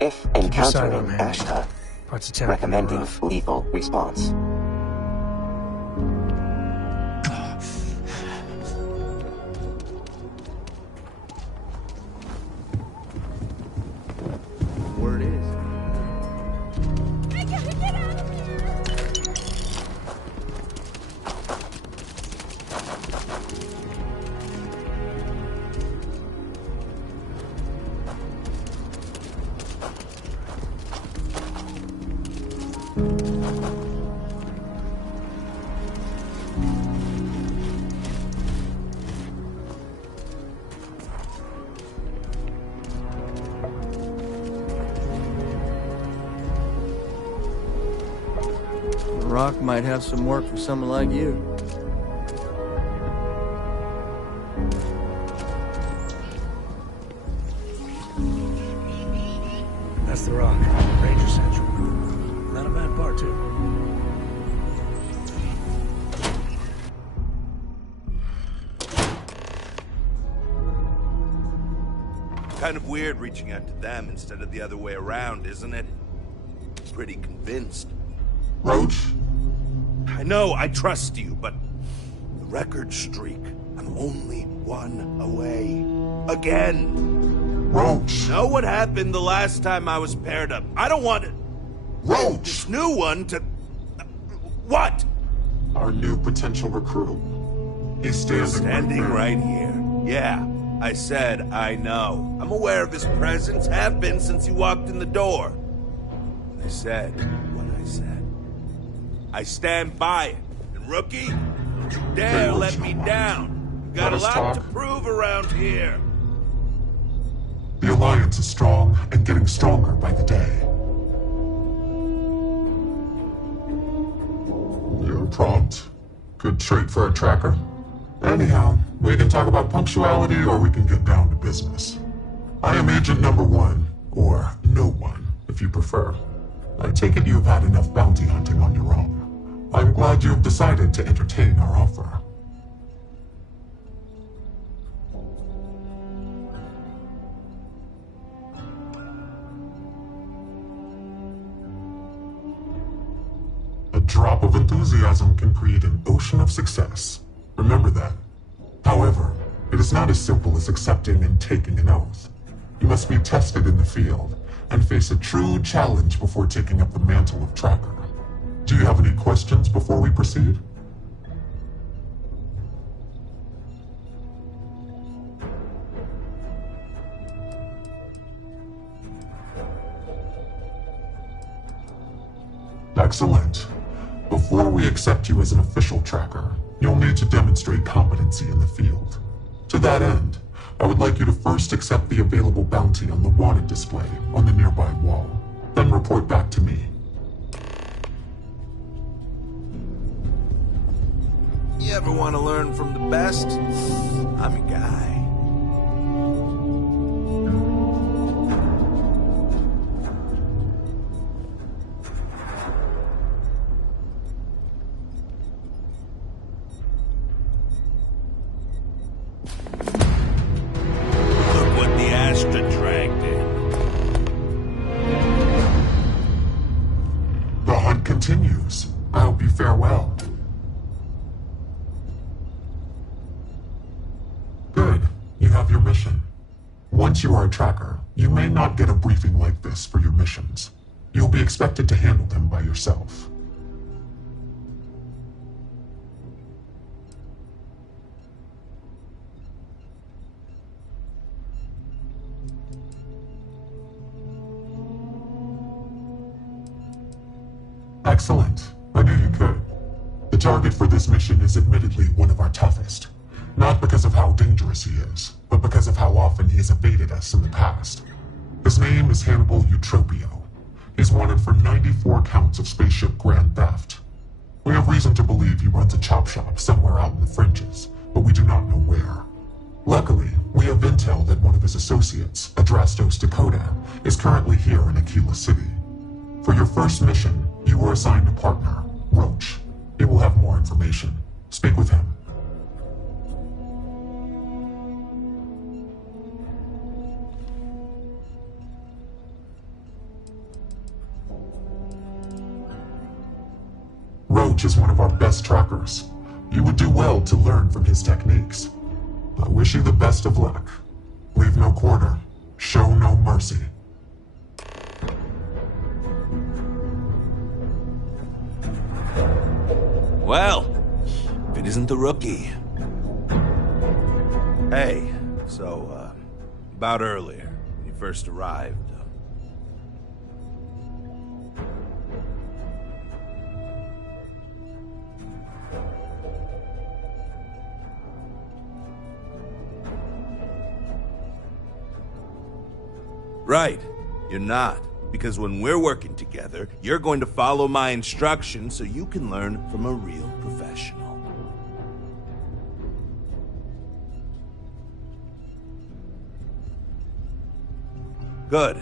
If Keep your side encountering on handy. Ashta, Parts of town can be recommending rough. lethal response. Word is. I gotta get out of here! The Rock might have some work for someone like you. That's the Rock. Ranger Central. Not a bad bar, too. Kind of weird reaching out to them instead of the other way around, isn't it? Pretty convinced. Roach? I know, I trust you, but the record streak. I'm only one away. Again. Roach! Know what happened the last time I was paired up? I don't want it. Roach! This new one to... What? Our new potential recruit. He's standing Right here. Yeah, I said I know. I'm aware of his presence, have been since he walked in the door. I said what I said. I stand by it. And rookie, don't you dare let me down. You got a lot to prove around here. The Alliance is strong and getting stronger by the day. You're prompt. Good trait for a tracker. Anyhow, we can talk about punctuality or we can get down to business. I am Agent Number 1, or No One, if you prefer. I take it you've had enough bounty hunting on your own. I'm glad you've decided to entertain our offer. A drop of enthusiasm can create an ocean of success. Remember that. However, it is not as simple as accepting and taking an oath. You must be tested in the field and face a true challenge before taking up the mantle of tracker. Do you have any questions before we proceed? Excellent. Before we accept you as an official tracker, you'll need to demonstrate competency in the field. To that end, I would like you to first accept the available bounty on the wanted display on the nearby wall, then report back to me. You ever want to learn from the best? I'm your guy. Look what the Astra dragged in. The hunt continues. I hope you fare well. Good. You have your mission. Once you are a tracker, you may not get a briefing like this for your missions. You'll be expected to handle them by yourself. Excellent. I knew you could. The target for this mission is admittedly one of our toughest. Not because of how dangerous he is, but because of how often he has evaded us in the past. His name is Hannibal Eutropio. He's wanted for 94 counts of spaceship grand theft. We have reason to believe he runs a chop shop somewhere out in the fringes, but we do not know where. Luckily, we have intel that one of his associates, Adrastos Dakota, is currently here in Aquila City. For your first mission, you were assigned a partner, Roach. He will have more information. Speak with him. Roach is one of our best trackers. You would do well to learn from his techniques. I wish you the best of luck. Leave no quarter. Show no mercy. Well, if it isn't the rookie. Hey, so, about earlier, when you first arrived. Right, you're not. Because when we're working together, you're going to follow my instructions so you can learn from a real professional. Good.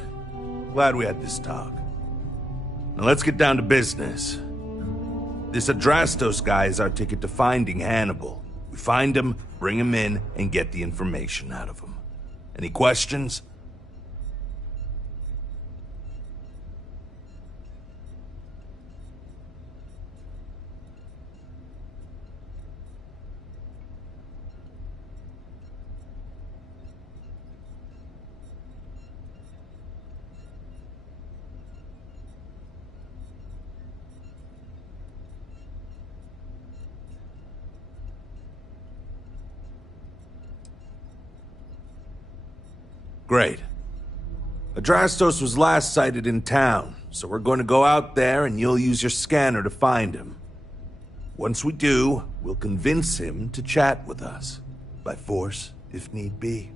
Glad we had this talk. Now let's get down to business. This Adrastos guy is our ticket to finding Hannibal. We find him, bring him in, and get the information out of him. Any questions? Great. Adrastos was last sighted in town, so we're going to go out there and you'll use your scanner to find him. Once we do, we'll convince him to chat with us. By force, if need be.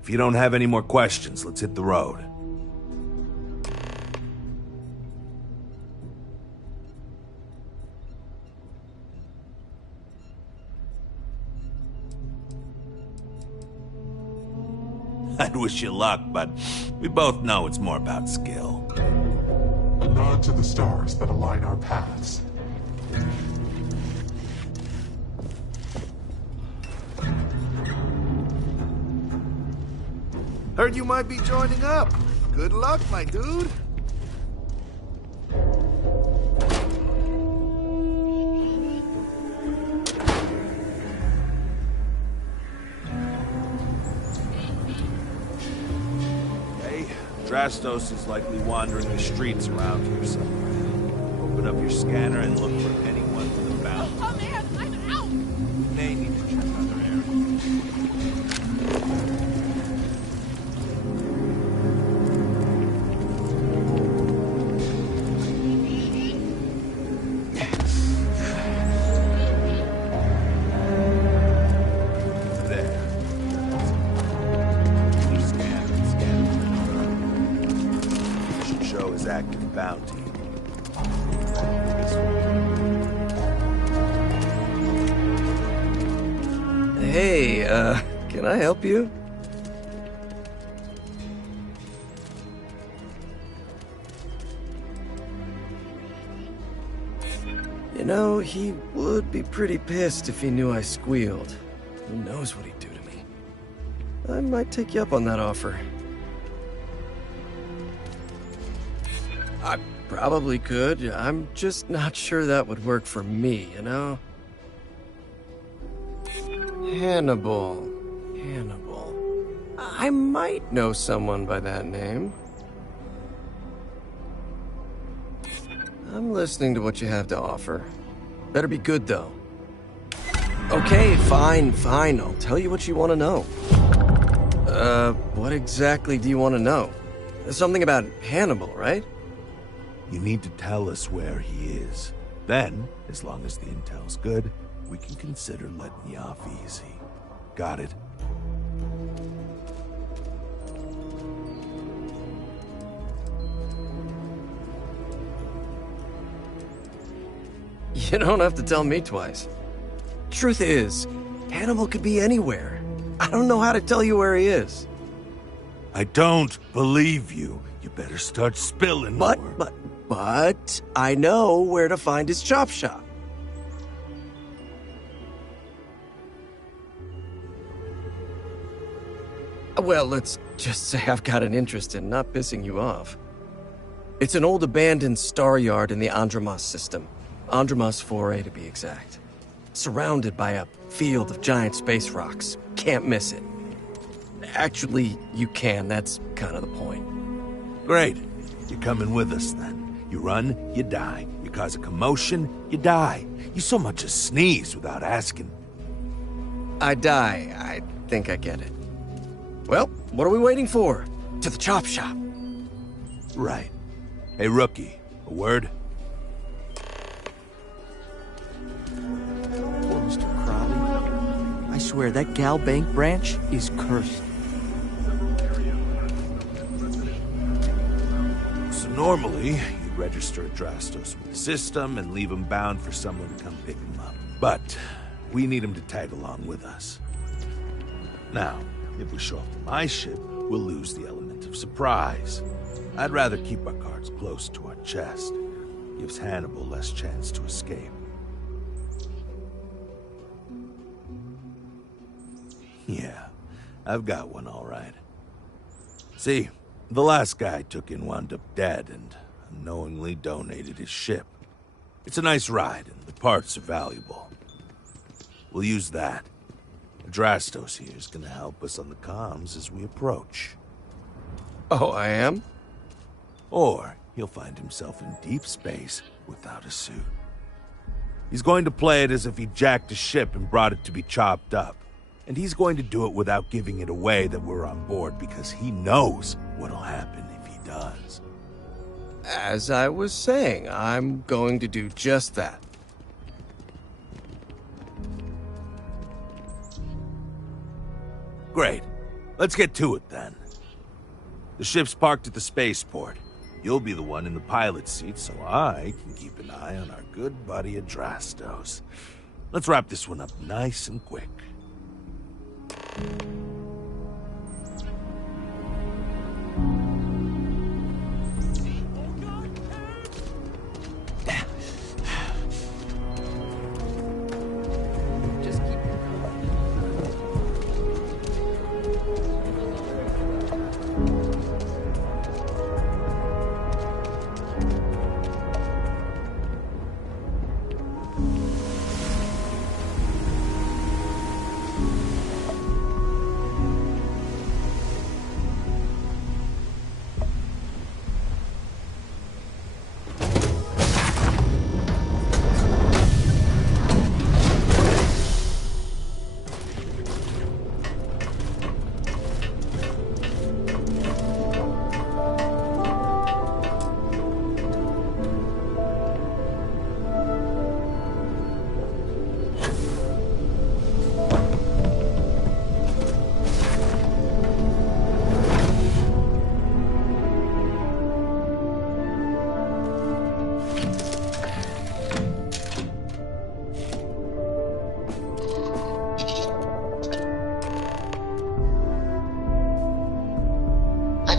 If you don't have any more questions, let's hit the road. I'd wish you luck, but we both know it's more about skill. A nod to the stars that align our paths. Heard you might be joining up. Good luck, my dude. Adrastos is likely wandering the streets around here somewhere. Open up your scanner and look for anyone with a bounty. Oh man, I'm out! We may need to check other areas. Active bounty. Hey, can I help you? You know, he would be pretty pissed if he knew I squealed. Who knows what he'd do to me? I might take you up on that offer. I probably could. I'm just not sure that would work for me, you know? Hannibal. I might know someone by that name. I'm listening to what you have to offer. Better be good, though. Okay, fine. I'll tell you what you want to know. What exactly do you want to know? Something about Hannibal, right? You need to tell us where he is. Then, as long as the intel's good, we can consider letting you off easy. Got it? You don't have to tell me twice. Truth is, Hannibal could be anywhere. I don't know how to tell you where he is. I don't believe you. You better start spilling more. But I know where to find his chop shop. Well, let's just say I've got an interest in not pissing you off. It's an old abandoned star yard in the Andromos system. Andromas 4A to be exact. Surrounded by a field of giant space rocks. Can't miss it. Actually, you can. That's kind of the point. Great. You're coming with us, then. You run, you die. You cause a commotion, you die. You so much as sneeze without asking. I die. I think I get it. Well, what are we waiting for? To the chop shop. Right. Hey, rookie. A word? Poor Mr. Crowley. I swear, that Gal Bank branch is cursed. So normally, you'd register Adrastos with the system and leave him bound for someone to come pick him up. But we need him to tag along with us. Now, if we show up to my ship, we'll lose the element of surprise. I'd rather keep our cards close to our chest. Gives Hannibal less chance to escape. Yeah, I've got one all right. See, the last guy I took in wound up dead and unknowingly donated his ship. It's a nice ride and the parts are valuable. We'll use that. Adrastos here is gonna help us on the comms as we approach. Oh, I am? Or he'll find himself in deep space without a suit. He's going to play it as if he jacked a ship and brought it to be chopped up. And he's going to do it without giving it away that we're on board because he knows what'll happen if he does. As I was saying, I'm going to do just that. Great. Let's get to it then. The ship's parked at the spaceport. You'll be the one in the pilot's seat so I can keep an eye on our good buddy Adrastos. Let's wrap this one up nice and quick.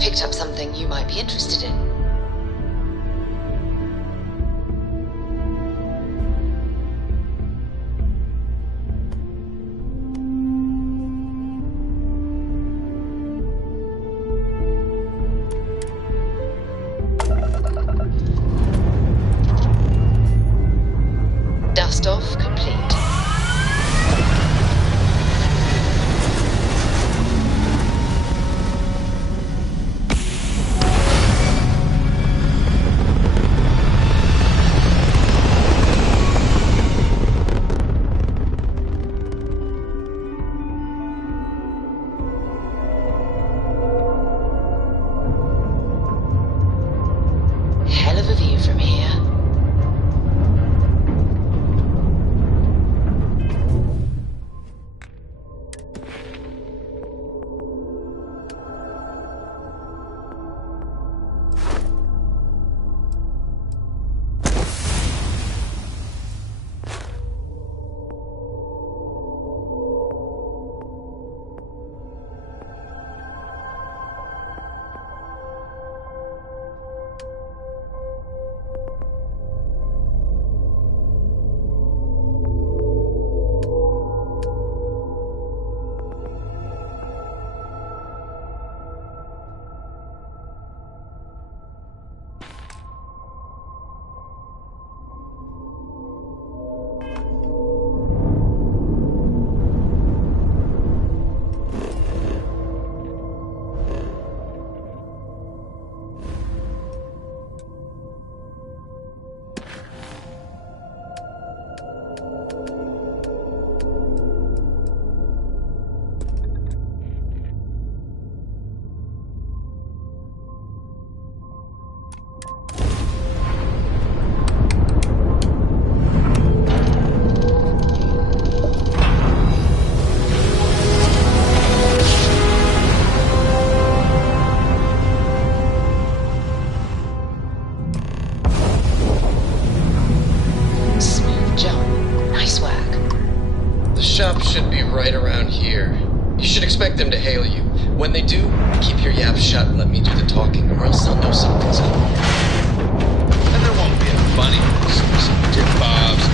Picked up something you might be interested in. Dust off complete. Hell of a view from here. expect them to hail you. When they do, keep your yap shut and let me do the talking, or else they'll know something's up. And there won't be any funny some tip bobs.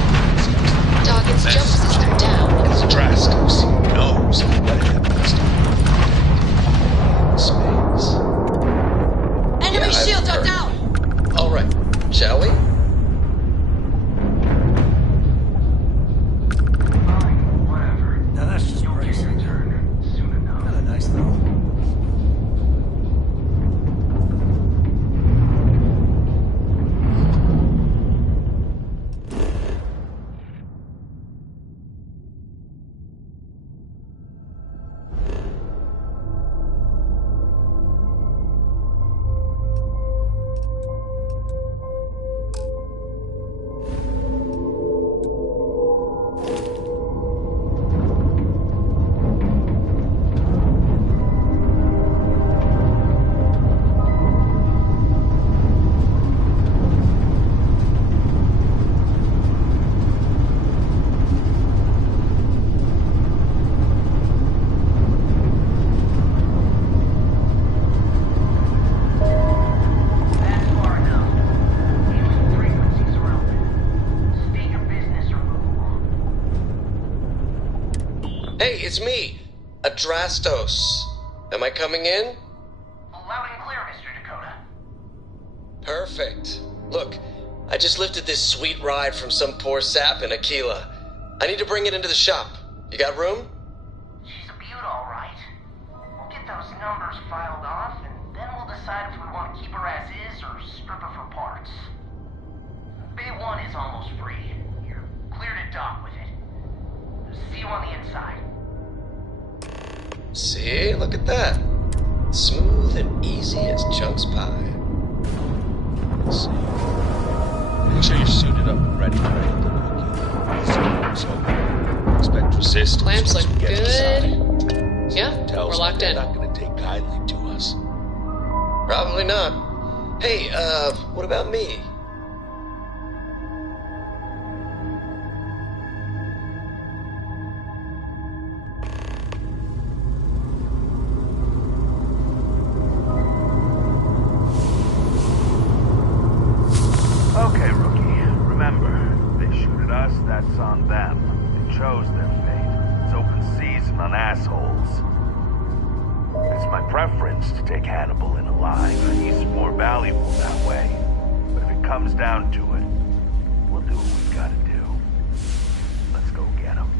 Target's jump system down. It's Drastos. He knows what happens to space. Enemy Yeah, shields I've are heard. down. All right, shall we? Now that's just bracing. Kinda nice though. Hey, it's me, Adrastos. Am I coming in? Loud and clear, Mr. Dakota. Perfect. Look, I just lifted this sweet ride from some poor sap in Aquila. I need to bring it into the shop. You got room? She's a beaut, all right. We'll get those numbers filed off, and then we'll decide if we want to keep her as is or strip her for parts. Bay 1 is almost free. You're clear to dock with it. See you on the inside. See, look at that. Smooth and easy as Chunk's pie. Let's see. Make sure you're suited up and ready for anything. So, expect resistance. Clamps once look we get inside. good. Yeah, Tells we're me locked they're in. not going to take kindly to us. Probably not. Hey, what about me? Okay, rookie. Remember, they shoot at us, that's on them. They chose their fate. It's open season on assholes. It's my preference to take Hannibal in alive. He's more valuable that way. But if it comes down to it, we'll do what we've got to do. Let's go get him.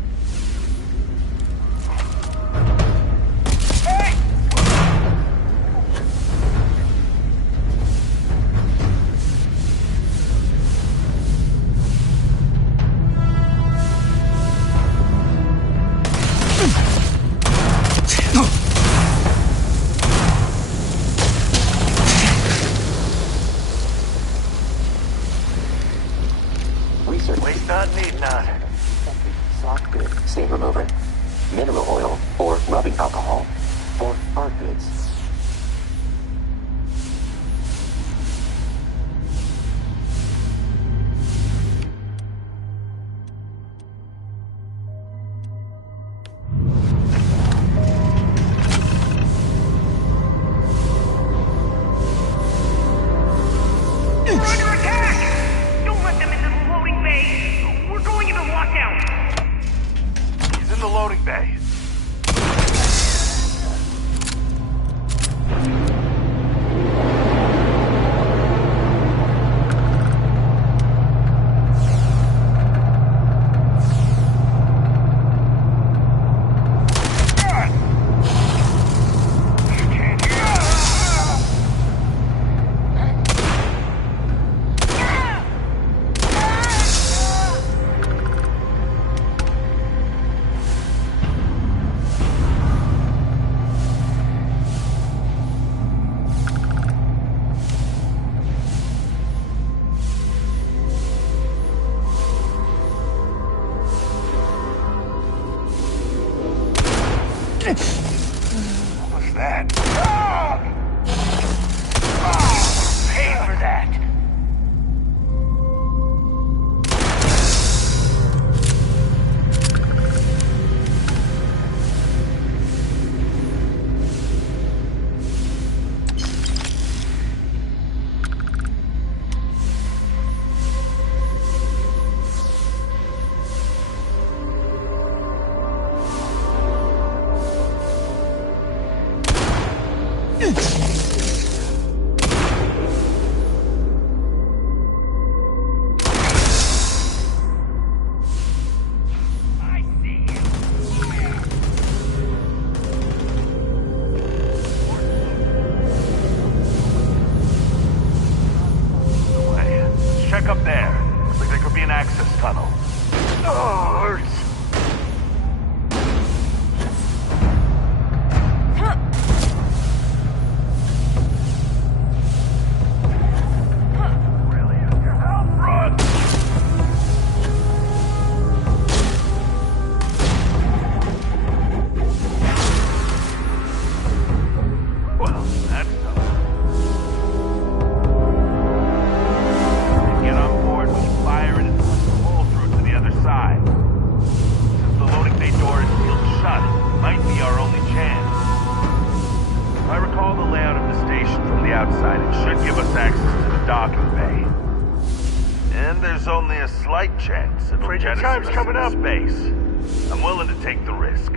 Waste not, need not. Sock good, stain remover, mineral oil, or rubbing alcohol, or hard goods. We're under attack! Don't let them into the loading bay! We're going into lockout! He's in the loading bay. Check up there. Looks like there could be an access tunnel. Oh, hurts. Really? Your health, run! Well, that's tough. Get on board, we can fire it and push the hole through to the other side. Since the loading bay door is sealed shut, it might be our only chance. If I recall the layout of the station from the outside, it should give us access to the docking bay. And there's only a slight chance it'll jettison us into space. I'm willing to take the risk.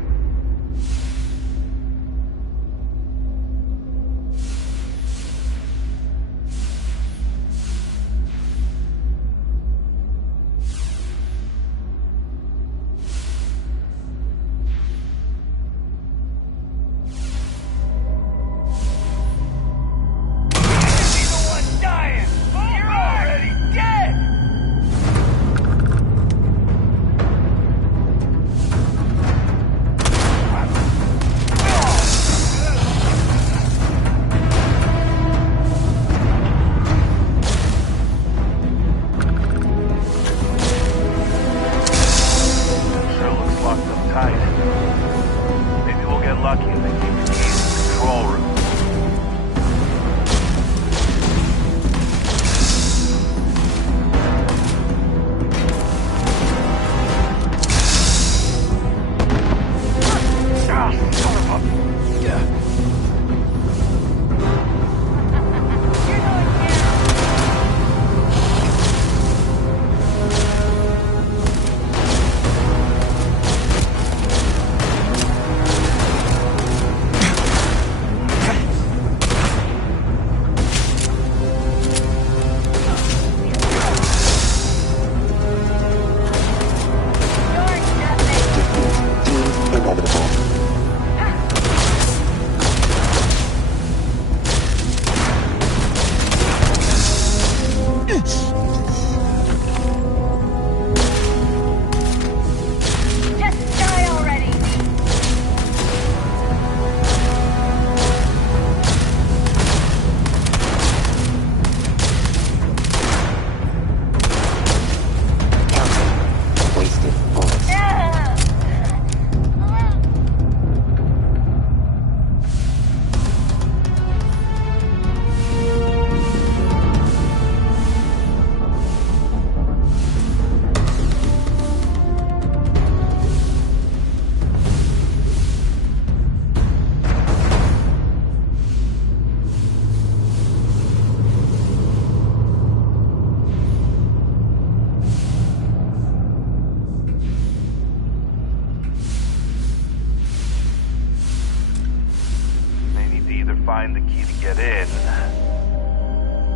Find the key to get in.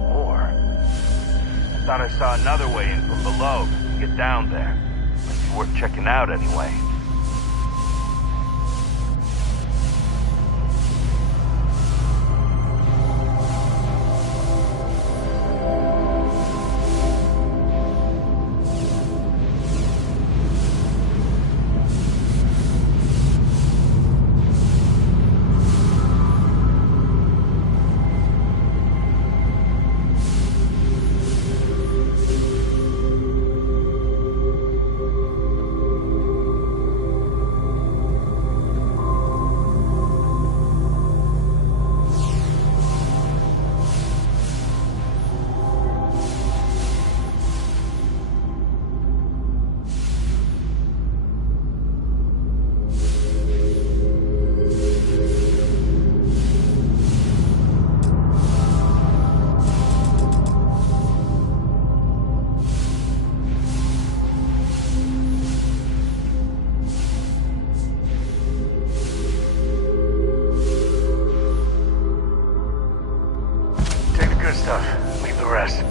Or I thought I saw another way in from below to get down there. Might be worth checking out anyway. Stuff. Leave the rest.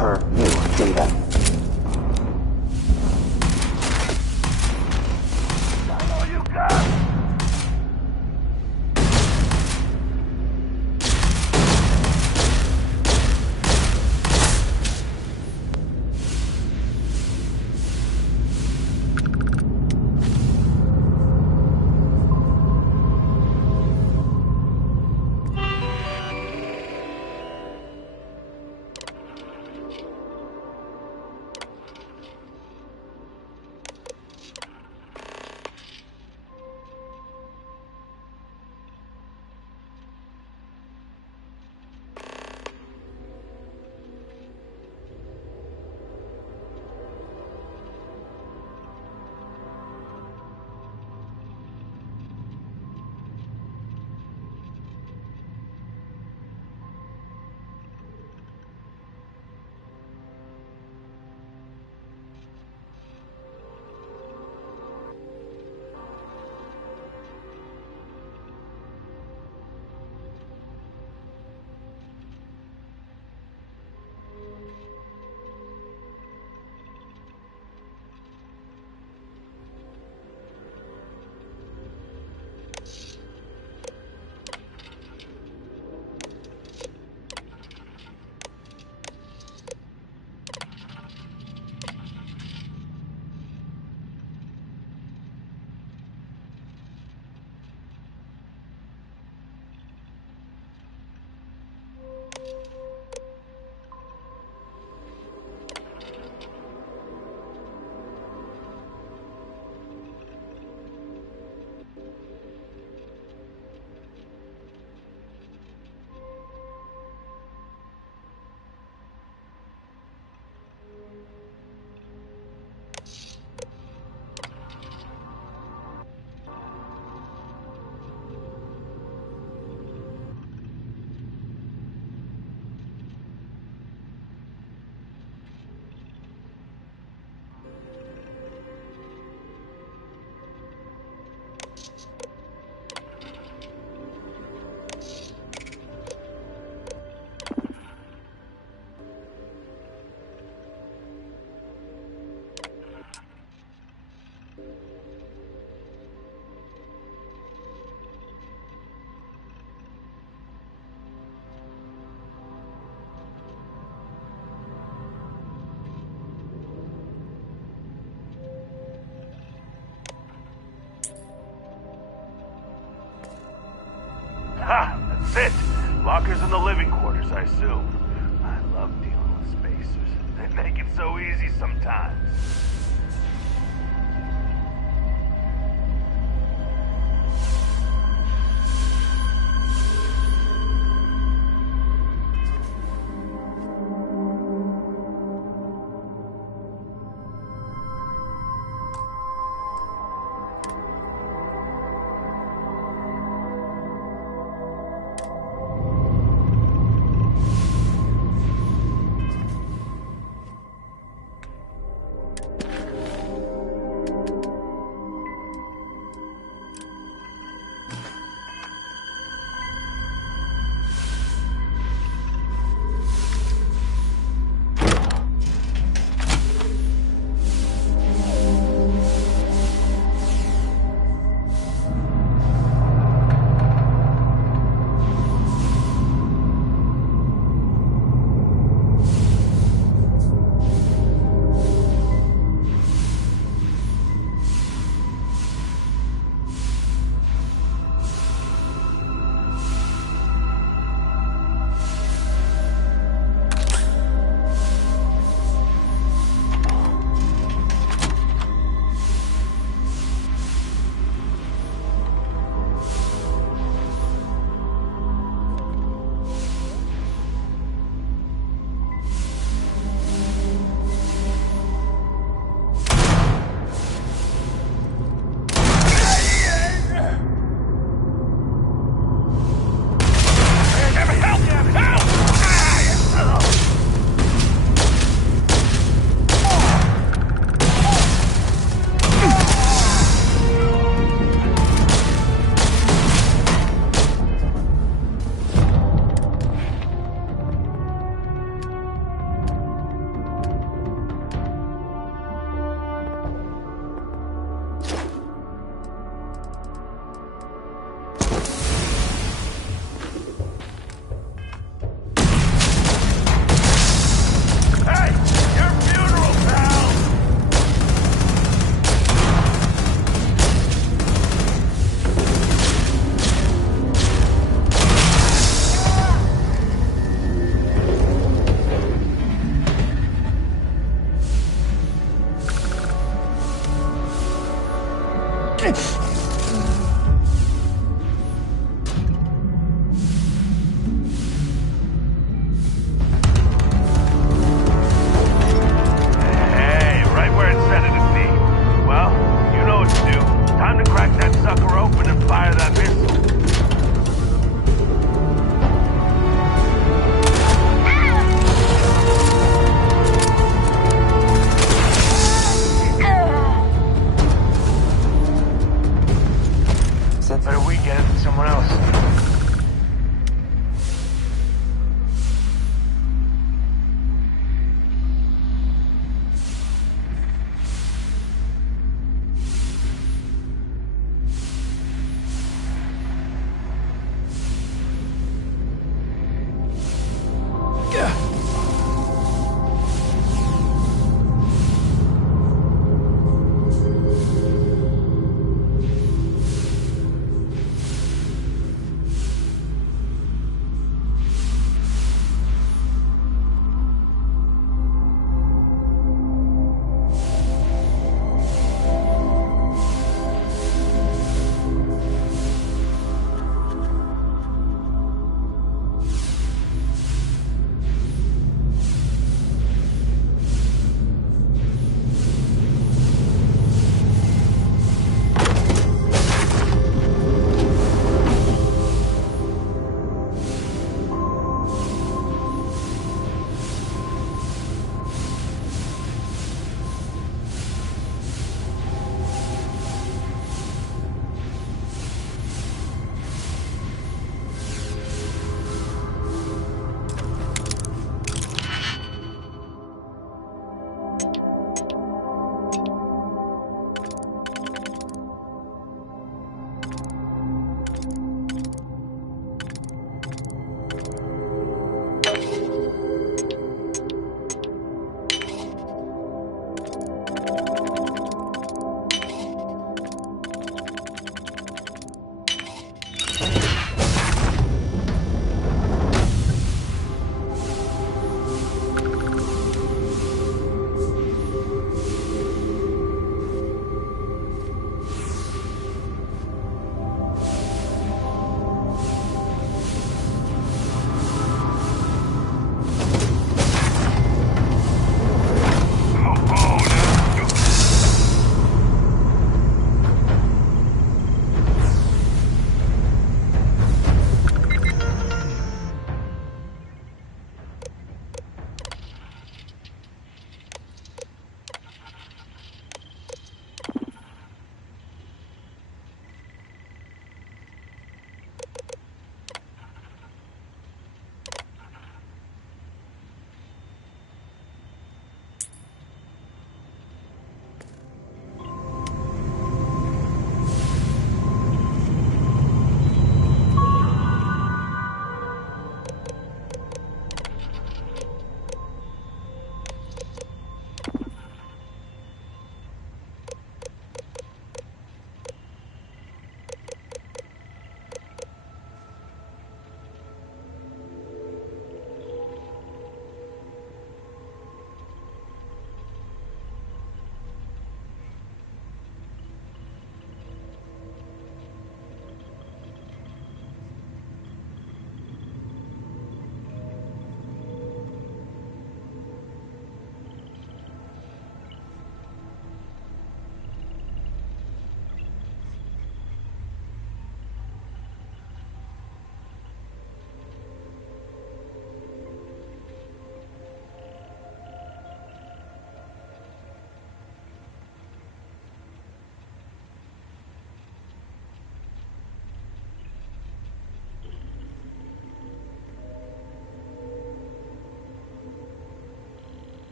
per new data. All you got! Ha! That's it! Lockers in the living quarters, I assume. I love dealing with spacers. They make it so easy sometimes.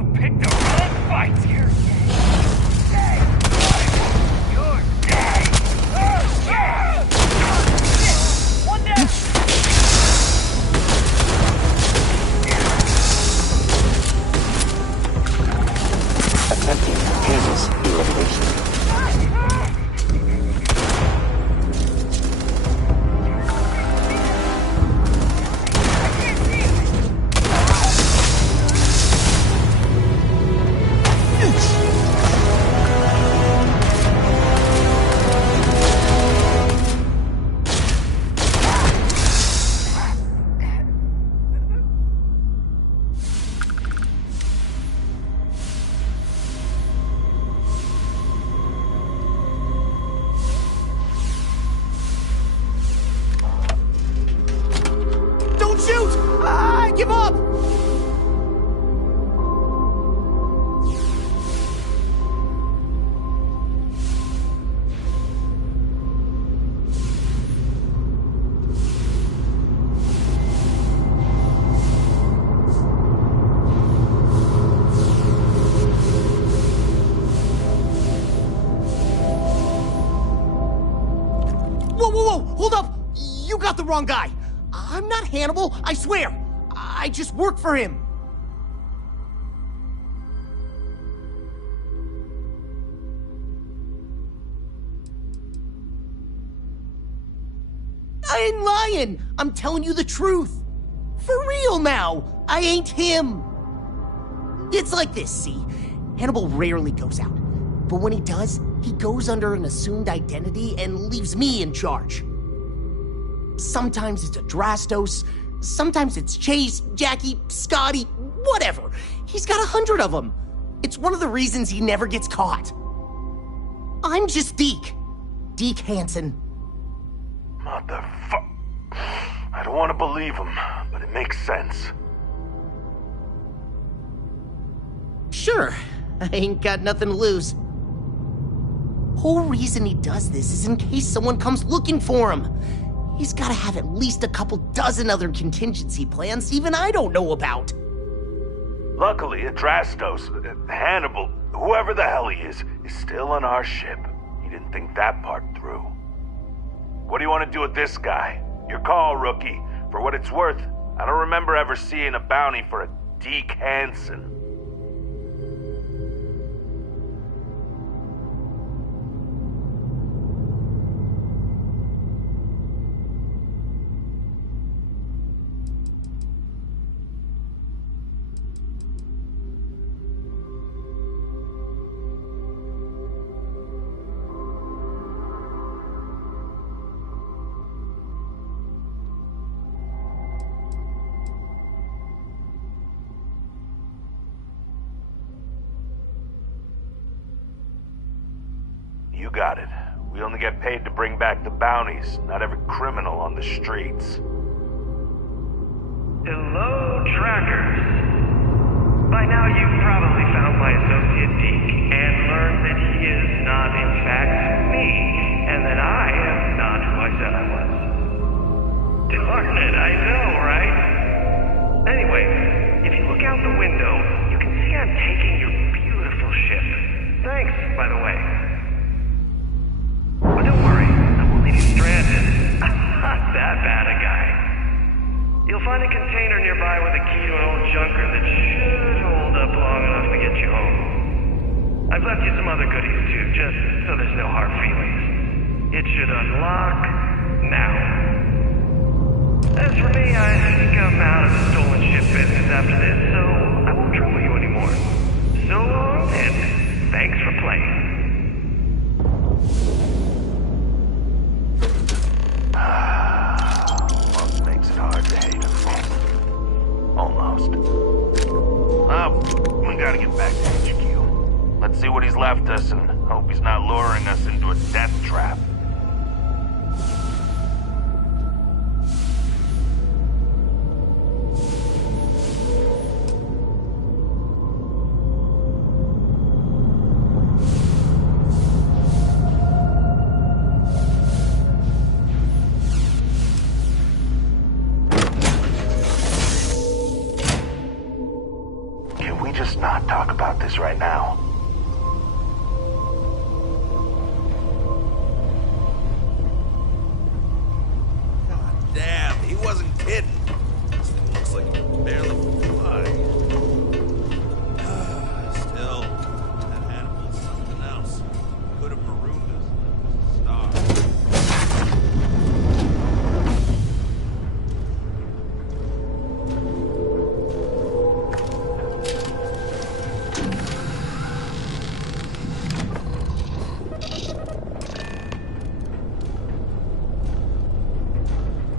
You picked the wrong fights here. You're dead. One down. Attempting painless elimination. Don't shoot! I give up! Whoa, whoa, whoa! Hold up! You got the wrong guy! I'm not Hannibal, I swear! I just work for him! I ain't lying! I'm telling you the truth! For real now! I ain't him! It's like this, see? Hannibal rarely goes out. But when he does, he goes under an assumed identity and leaves me in charge. Sometimes it's a Drastos, sometimes it's Chase, Jackie, Scotty, whatever. He's got 100 of them. It's one of the reasons he never gets caught. I'm just Deke. Deke Hansen. Motherfuck. I don't want to believe him, but it makes sense. Sure, I ain't got nothing to lose. Whole reason he does this is in case someone comes looking for him. He's gotta have at least a couple dozen other contingency plans even I don't know about. Luckily, Drastos, Hannibal, whoever the hell he is still on our ship. He didn't think that part through. What do you want to do with this guy? Your call, rookie. For what it's worth, I don't remember ever seeing a bounty for a Deke Hansen. You got it. We only get paid to bring back the bounties, not every criminal on the streets. Hello, trackers. By now you've probably found my associate Deke and learned that he is not in fact me, and that I am not who I said I was. Darn it, I know, right? Anyway, if you look out the window, you can see I'm taking your beautiful ship. Thanks, by the way. But don't worry, I won't leave you stranded. I'm not that bad a guy. You'll find a container nearby with a key to an old junker that should hold up long enough to get you home. I've left you some other goodies too, just so there's no hard feelings. It should unlock now. As for me, I think I'm out of the stolen ship business after this, so I won't trouble you anymore. So long, and thanks for playing. Monk makes it hard to hate him. Almost. We gotta get back to HQ. Let's see what he's left us and hope he's not luring us into a death trap. Could we just not talk about this right now? God damn, he wasn't kidding. This thing looks like it can barely fly. Still, that animal's something else. Could have marooned us and left us to starve.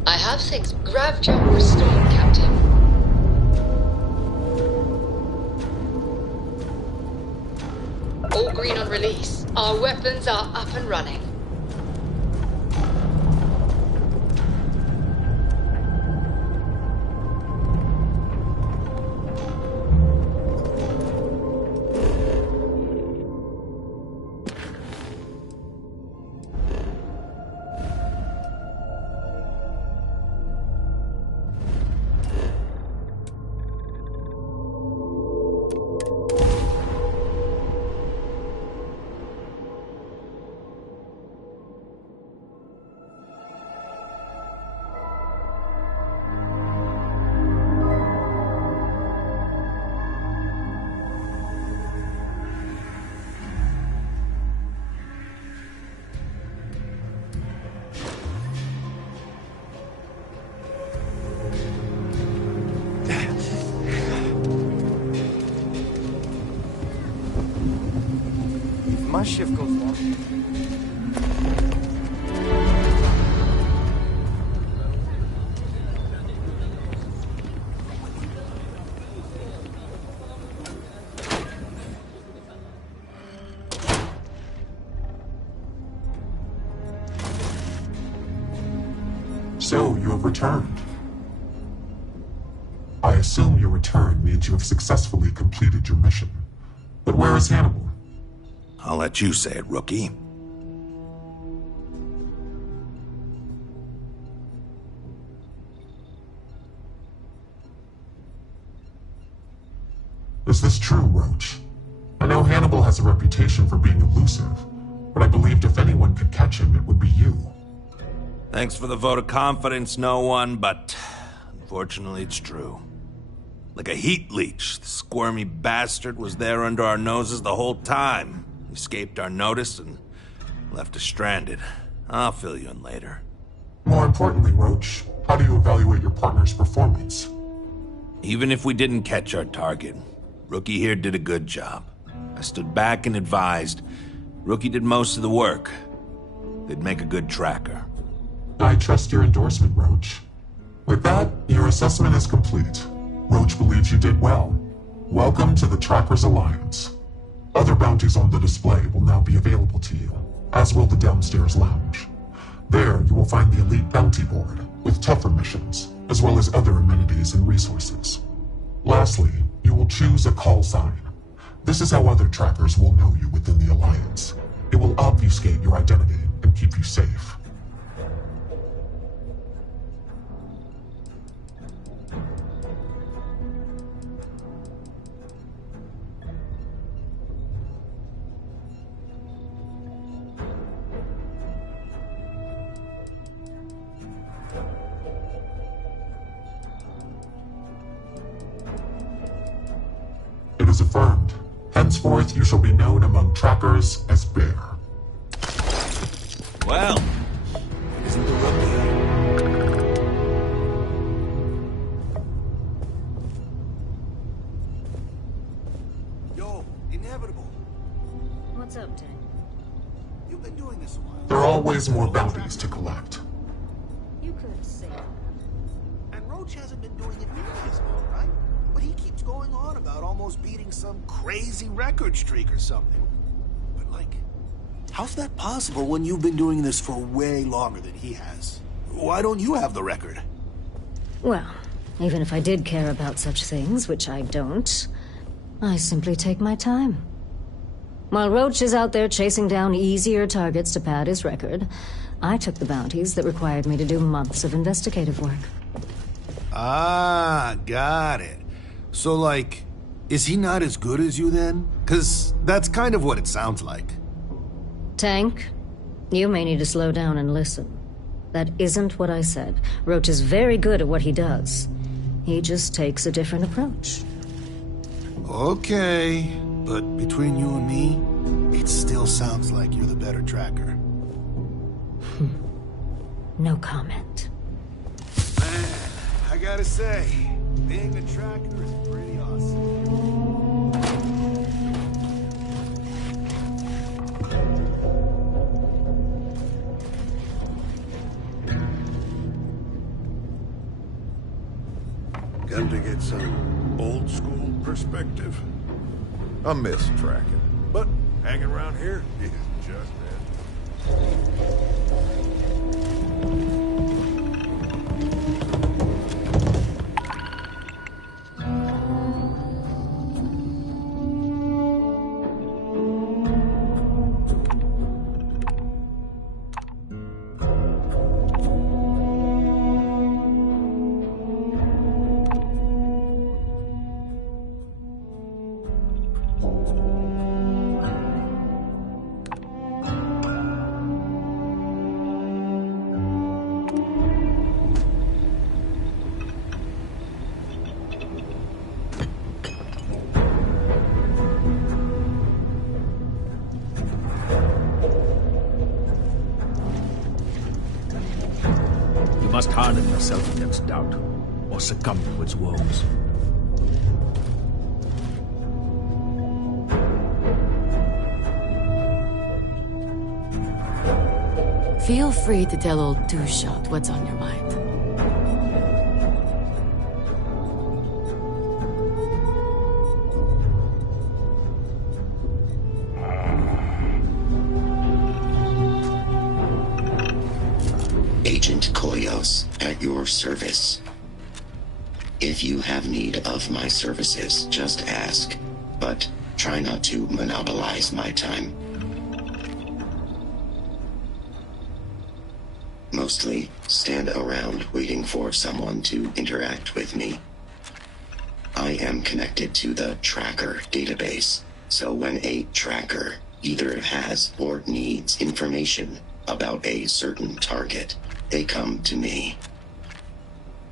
I have things. Grav jump restored, Captain. All green on release. Our weapons are up and running. My shift goes long. So, you have returned. I assume your return means you have successfully completed your mission. But where is Hannibal? I'll let you say it, rookie. Is this true, Roach? I know Hannibal has a reputation for being elusive, but I believed if anyone could catch him, it would be you. Thanks for the vote of confidence, no one, but unfortunately it's true. Like a heat leech, the squirmy bastard was there under our noses the whole time. He escaped our notice and left us stranded. I'll fill you in later. More importantly, Roach, how do you evaluate your partner's performance? Even if we didn't catch our target, Rookie here did a good job. I stood back and advised. Rookie did most of the work. They'd make a good tracker. I trust your endorsement, Roach. With that, your assessment is complete. Roach believes you did well. Welcome to the Trackers Alliance. Other bounties on the display will now be available to you, as will the downstairs lounge. There, you will find the Elite Bounty Board, with tougher missions, as well as other amenities and resources. Lastly, you will choose a call sign. This is how other trackers will know you within the Alliance. It will obfuscate your identity and keep you safe. It is affirmed. Henceforth, you shall be known among trackers as Bear. Well, isn't the rookie? Yo, Inevitable. What's up, Ted? You've been doing this a while. There are always more bounties to collect. You could have saved them. And Roach hasn't been doing it nearly as long, right? But he keeps going on about almost beating some crazy record streak or something. But like, how's that possible when you've been doing this for way longer than he has? Why don't you have the record? Well, even if I did care about such things, which I don't, I simply take my time. While Roach is out there chasing down easier targets to pad his record, I took the bounties that required me to do months of investigative work. Ah, got it. So like, Is he not as good as you then? 'Cause that's kind of what it sounds like. Tank, you may need to slow down and listen. That isn't what I said. Roach is very good at what he does. He just takes a different approach. Okay, but between you and me, it still sounds like you're the better tracker. No comment. Man, I gotta say, being a tracker is pretty awesome. Come to get some old school perspective. I miss tracking, but hanging around here is just that. You must harden yourself against doubt, or succumb to its woes. Feel free to tell old Two-Shot what's on your mind. Agent Koyos, at your service. If you have need of my services, just ask, but try not to monopolize my time. Mostly, stand around waiting for someone to interact with me. I am connected to the tracker database, so when a tracker either has or needs information about a certain target, they come to me.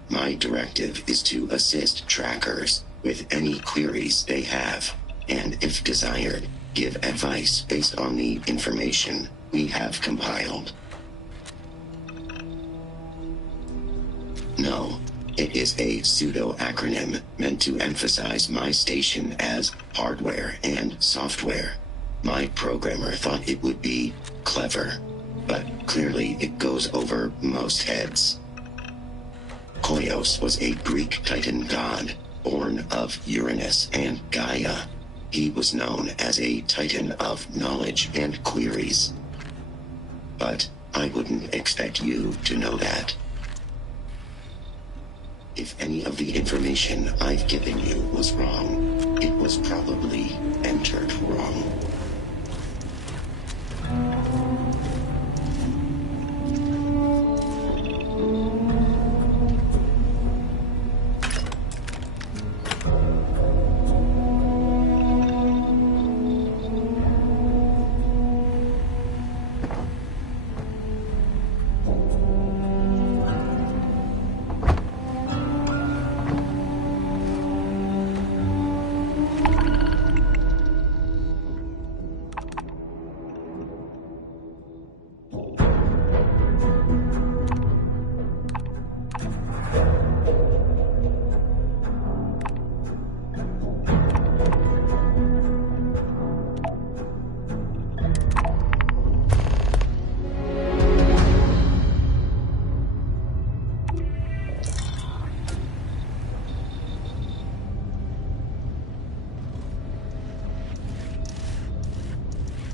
My directive is to assist trackers with any queries they have, and if desired, give advice based on the information we have compiled. No, it is a pseudo-acronym meant to emphasize my station as hardware and software. My programmer thought it would be clever, but clearly it goes over most heads. Koyos was a Greek Titan god, born of Uranus and Gaia. He was known as a Titan of knowledge and queries. But I wouldn't expect you to know that. If any of the information I've given you was wrong, it was probably entered wrong.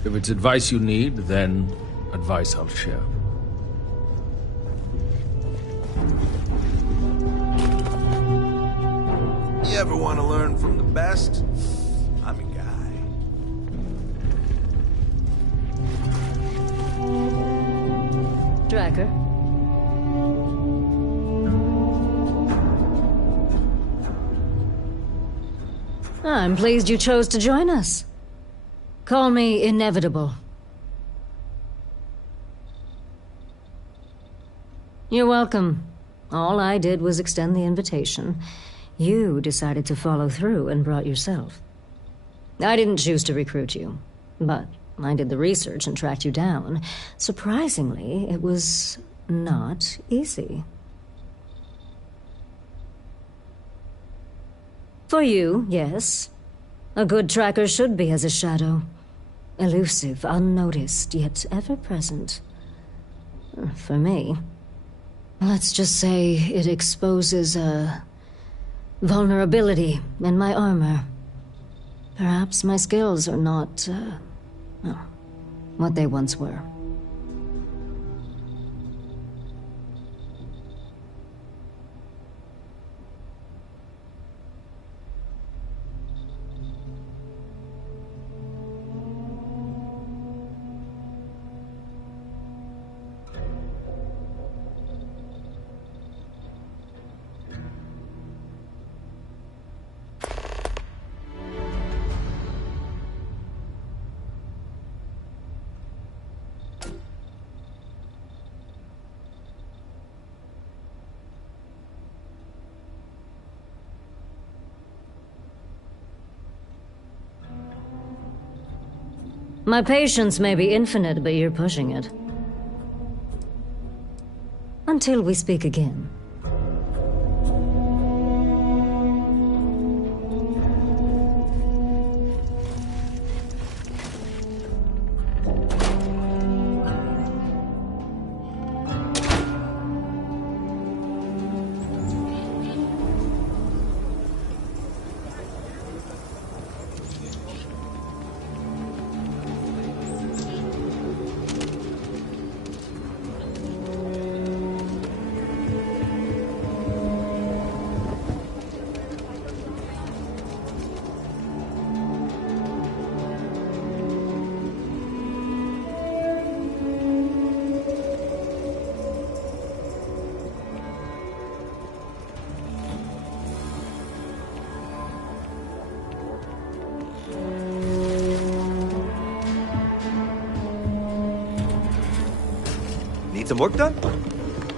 If it's advice you need, then advice I'll share. You ever want to learn from the best? I'm your guy. Tracker. I'm pleased you chose to join us. Call me inevitable. You're welcome. All I did was extend the invitation. You decided to follow through and brought yourself. I didn't choose to recruit you, but I did the research and tracked you down. Surprisingly, it was not easy. For you, yes. A good tracker should be as a shadow. Elusive, unnoticed, yet ever-present. For me, let's just say it exposes a vulnerability in my armor. Perhaps my skills are not, what they once were. My patience may be infinite, but you're pushing it. Until we speak again. Need some work done?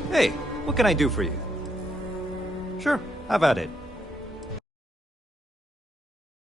Hey, what can I do for you? Sure, have at it.